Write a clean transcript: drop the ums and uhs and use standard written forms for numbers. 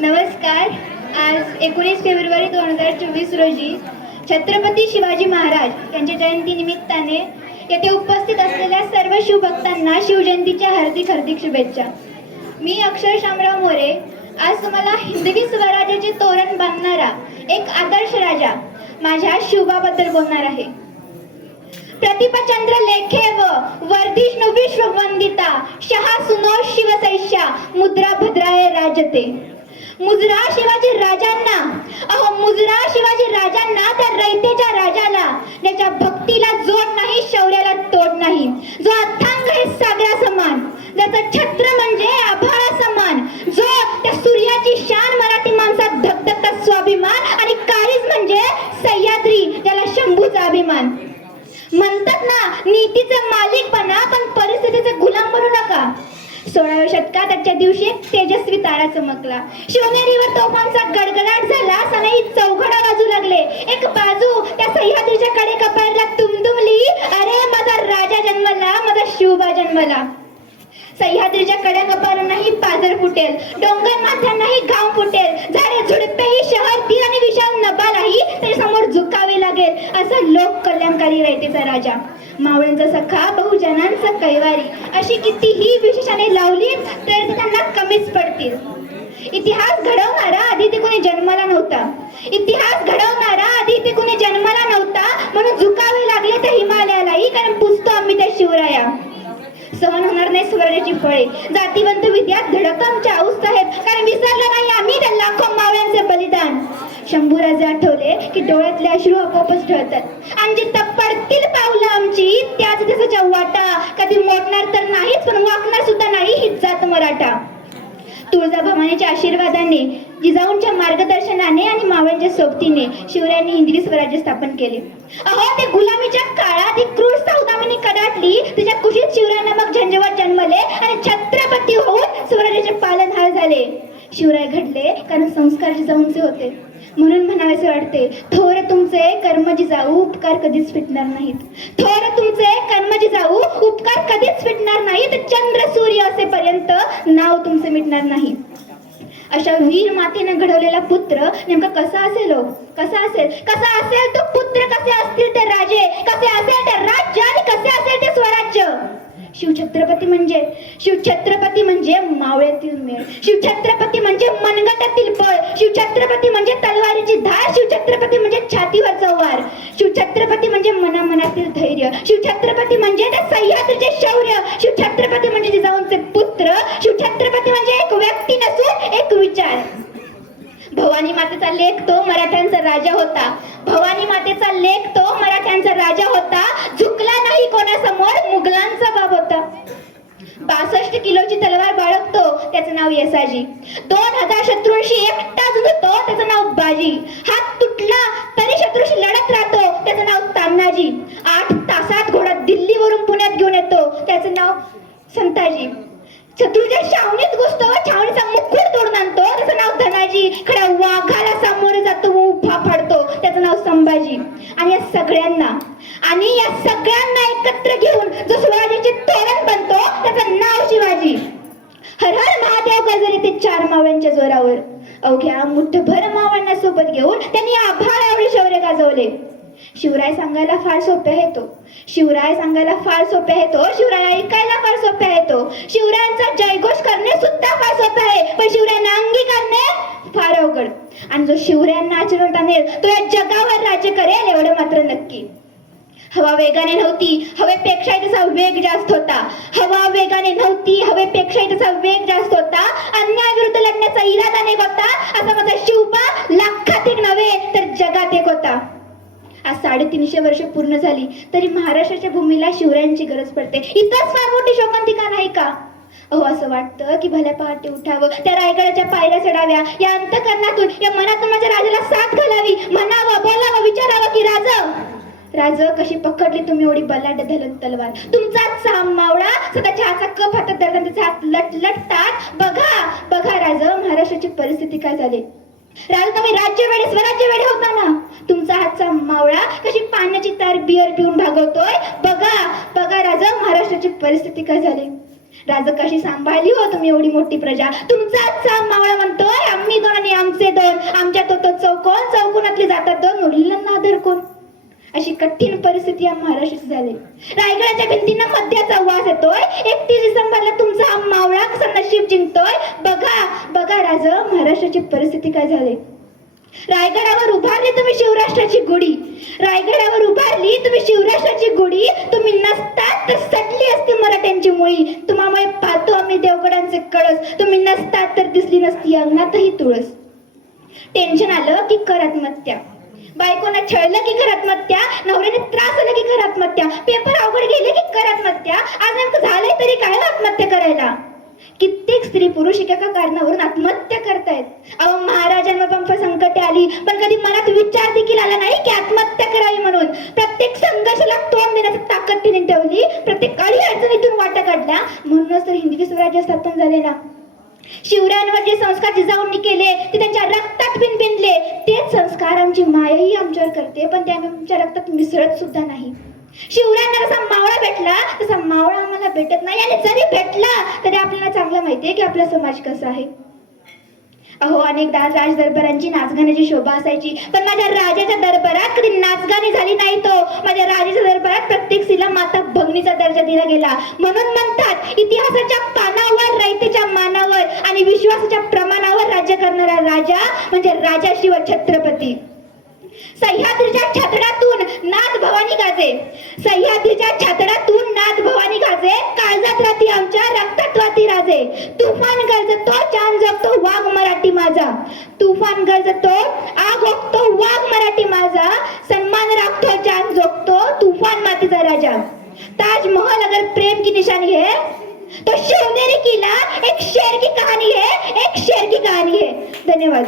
नमस्कार. आज 19 फेब्रुवारी 2024 रोजी छत्रपती शिवाजी महाराज यांच्या जयंतीनिमित्ताने येथे उपस्थित असलेल्या सर्व शिवभक्तांना शिवजयंतीच्या हार्दिक हार्दिक शुभेच्छा. मी अक्षर शामराव मोरे आज तुम्हाला हिंदवी स्वराज्याचे तोरण बांधणारा एक आदर्श राजा माझ्या शिवबाबद्दल बोलणार आहे. प्रतिपचंद्र लेखे व वर्धिष्णु विश्ववंदिता शहा सुनो शिवसैष्या मुद्रा भद्राय राजते. मुजरा शिवाजी राजांना, अहो मुजरा शिवाजी राजांना त्या रयतेच्या राजाला ज्याच्या भक्तीला जोड नाही, शौर्याला तोड नाही, जो अथांग आहे सागरा समान, ज्याचं छत्र म्हणजे आभाळा समान, जो त्या सूर्याची शान, मराठी माणसात धगधगता स्वाभिमान आणि काळीज म्हणजे सह्याद्री ज्याला शंभूचा अभिमान. म्हणतात ना नीतीचे मालिक बना पण परिस्थितीचे गुलाम बनू नका. 16व्या शतकात आजच्या दिवशी एक तेजस्वी तारा चमकला. शिवनेरीवर तोफांचा गडगडाट झाला. सनई चौघडा वाजू लागले. एक बाजू त्या सह्याद्रीच्या कडे कपाळला तुमतुमली, अरे माझा राजा जन्मला, माझा शिवबा जन्मला. सह्याद्रीच्या कड्या कपाळांनाही पाझर फुटेल, डोंगर माथ्यांनाही घाम फुटेल, झाडे झुडपेही शहर तीर आणि विशाल नभालाही त्याच्या समोर झुकावे लागेल असा लोक कल्याणकारी रयतेचा राजा, मावळ्यांचा सखा, बहुजनांचा कैवारी, अशी कितीही विशेषणे लावली तर त्यांना कमीच पडतील. इतिहास घडवणारा आधी ते कोणी जन्माला नव्हता. इतिहास घडवणारा आधी ते कोणी जन्माला नव्हता म्हणून झुकावे लागले त्या हिमालयालाही, कारण पुजतो आम्ही त्या शिवराया. सहन होणार नाही स्वराज्याची फळे, जातीवंत विद्यात धडक आमच्या औस्त आहेत, कारण विसरलं नाही आम्ही त्या लाखो मावळ्यांचे बलिदान. शंभूराजे आठवले की डोळ्यातले अश्रू आपोआपच ढळतात. आणि जी पडतील पावलं आमची त्याच दिवसाच्या वाटा, कधी मोडणार तर नाहीच पण वाकणार सुद्धा नाही ही जात मराठा. तुळजाभवानीच्या आशीर्वादाने, जिजाऊंच्या मार्गदर्शनाने आणि मावळ्यांच्या सोबतीने शिवरायांनी हिंदवी स्वराज्य स्थापन केले. अहो ते गुलामीच्या काळात एक क्रूर सौदामिनी कडाटली, तिच्या कुशीत शिवरायांना मग झंझावात जन्मले आणि छत्रपती होऊन स्वराज्याचे पालनहार झाले. शिवराय घडले कारण संस्कार जिजाऊंचे होते. म्हणून म्हणावेसे वाटते, थोर तुमचे कर्म जिजाऊ उपकार कधीच फिटणार नाहीत. थोर तुमचे कर्म जिजाऊ उपकार कधीच फिटणार नाहीत. चंद्र सूर्य असेपर्यंत नाव तुमचे मिटणार नाही. अशा वीर मातेनं घडवलेला पुत्र नेमका कसा असेल हो? कसा असेल तो पुत्र, कसे असतील ते राजे, कसे असेल ते राज्य आणि कसे असेल ते स्वराज्य. शिवछत्रपती म्हणजे मावळ्यातील मेळ, शिवछत्रपती म्हणजे मनगटातील बळ, शिवछत्रपती म्हणजे तलवारीची धार, शिवछत्रपती म्हणजे छातीवरचा वार, शिवछत्रपती म्हणजे मनामनातील धैर्य, शिवछत्रपती म्हणजे त्या सह्याद्रीचे शौर्य, शिवछत्रपती म्हणजे जिजाऊंचे पुत्र, शिवछत्रपती म्हणजे एक व्यक्ती नसून एक विचार. भवानी मातेचा लेख तो मराठ्यांचा राजा होता. भवानी मातेचा लेख तो मराठ्यांचा राजा होता. झुकला नाही कोणासमोर, मुघलांचा बाब होता. 62 किलोची तलवार बाळगतो त्याचं नाव येसाजी. 2000 शत्रूंशी एकटा झुंजतो त्याचं नाव बाजी. हात तुटला तरी शत्रूशी लढत राहतो त्याचं नाव तानाजी. 8 तासात घोडा दिल्लीवरून पुण्यात घेऊन येतो त्याचं नाव संताजी. शत्रूच्या छावणीत घुसतो, छावणीचा मुकुट तोडून आणतो त्याचं नाव धनाजी. खड्या वाघाला सामोरे जातो, उभा फाडतो त्याचं नाव संभाजी. आणि या सगळ्यांना एकत्र घेऊन जो स्वराज्याचे तोरण बनतो त्याचं नाव शिवाजी. हर हर महादेव गजरे ते 4 मावळ्यांच्या जोरावर. अवघ्या मुठभर मावळ्यांना सोबत घेऊन त्यांनी आभाळ एवढे शौर्य गाजवले. शिवराय सांगायला फार सोपे आहे तो, शिवराय ऐकायला फार सोपे आहे तो, शिवरायांचा जयघोष करणे सुद्धा फार सोपे आहे, पण शिवरायांना अंगीकारणे फार अवघड. आणि जो शिवरायांना आचरणात आणेल तो या जगावर राज्य करेल एवढं मात्र नक्की. हवा वेगाने नव्हती, हवेपेक्षा त्याचा वेग जास्त होता. हवा वेगाने नव्हती, हवेपेक्षा त्याचा वेग जास्त होता. अन्यायाविरुद्ध लढण्याचा इरादा एक होता. असा माझा शिवबा लाखात एक नव्हे तर जगात एक होता. आज 350 वर्ष पूर्ण झाली तरी महाराष्ट्राच्या भूमीला शिवरायांची गरज पडते. इतकंच फार मोठी शोकांतिका नाही का? अहो असं वाटतं की भल्या पहाटे उठावं, त्या रायगडाच्या पायऱ्या चढाव्या, या अंतकरणातून या मनातून माझ्या राजाला साथ घालावी, म्हणावं, बोलावं, विचारावं की राज कशी पकडली तुम्ही एवढी बलाढ्य धलन तलवार. तुमचाच साम मावळा स्वतःच्या हातचा कप हातात धरला, त्याचा हात लटलटतात. बघा राज महाराष्ट्राची परिस्थिती काय झाली. राजा तुम्ही स्वराज्य वेडे होता ना. तुमचा हातचा मावळा कशी पाण्याची तार बियर पिऊन भागवतोय. बघा राजा महाराष्ट्राची परिस्थिती काय झाली. राज कशी सांभाळली हो तुम्ही एवढी मोठी प्रजा. तुमचाच मावळा म्हणतोय आम्ही दोन आणि आमचे दोन, आमच्या तो चौकोन, चौकोनातले जातात दोन, मुलींना आदर कोण. अशी कठीण परिस्थिती या महाराष्ट्राची झाली. रायगडाच्या भिंतींना मध्याचा वास येतोय. 31 डिसेंबरला तुमचा हा मावळा कसं नशीब जिंकतोय. बघा बघा राज, महाराष्ट्राची परिस्थिती काय झाली. रायगडावर उभारली तुम्ही शिवराष्ट्राची गुढी, रायगडावर उभारली तुम्ही शिवराष्ट्राची गुढी. तुम्ही नसतात तर सटली असती मराठ्यांची मुळी. तुम्हामुळे पाहतो आम्ही देवगडांचे कळस, तुम्ही नसतात तर दिसली नसती अंगणातही तुळस. टेन्शन आलं की कर आत्महत्या, बायकोना छळलं की कर आत्महत्या, नवऱ्याने त्रास आला की कर आत्महत्या, पेपर अवघड गेले की कर आत्महत्या. आज नेमकं झालंय तरी काय आत्महत्या करायला. कित्येक स्त्री पुरुष एका कारणावरून आत्महत्या करतायत. अहो महाराजांवर पंप संकटे आली पण कधी मनात विचार देखील आला नाही की आत्महत्या करावी म्हणून. प्रत्येक संघर्षाला तोंड देण्याची ताकद तिने ठेवली, प्रत्येक अडचणीतून वाटा काढला. म्हणूनच तर हिंदवी स्वराज्य स्थापन झालेला. शिवरायांवर जे संस्कार जिजाऊंनी केले ते त्यांच्या रक्तात बिनबिनले. तेच संस्कार आमची मायाही आमच्यावर करते, पण ते आमच्या रक्तात मिसळत सुद्धा नाही. शिवरायांना जसा मावळा भेटला तसा मावळा आम्हाला भेटत नाही, आणि जरी भेटला तरी आपल्याला चांगलं माहितीये की आपला समाज कसा आहे. अहो अनेकदा राज दरबारांची नाचगाण्याची शोभा असायची, पण माझ्या राजाच्या दरबारात कधी नाचगाणी झाली नाही. तो माझ्या राजाच्या दरबारात प्रत्येक स्त्रीला माता भगिनीचा दर्जा दिला गेला. म्हणून म्हणतात इतिहासाच्या पानावर, रयतेच्या मानावर आणि विश्वासाच्या प्रमाणावर राज्य करणारा राजा म्हणजे राजा शिव छत्रपती. सह्याद्रीच्या छातडातून नाथ भवानी गाजे, सह्याद्रीच्या छातडातून नाथ भवानी गाजे, काळजात राहती आमच्या रक्तात वाती राजे. तुफान गरजतो चांद जगतो वाघ मराठी माझा, तुफान गरजतो आग ओकतो वाघ मराठी माझा, सन्मान राखतो चांद जोगतो तुफान मातीचा राजा. ताजमहल अगर प्रेम की निशानी है तो शिवनेरी किला एक शेर की कहानी है, एक शेर की कहानी है. धन्यवाद.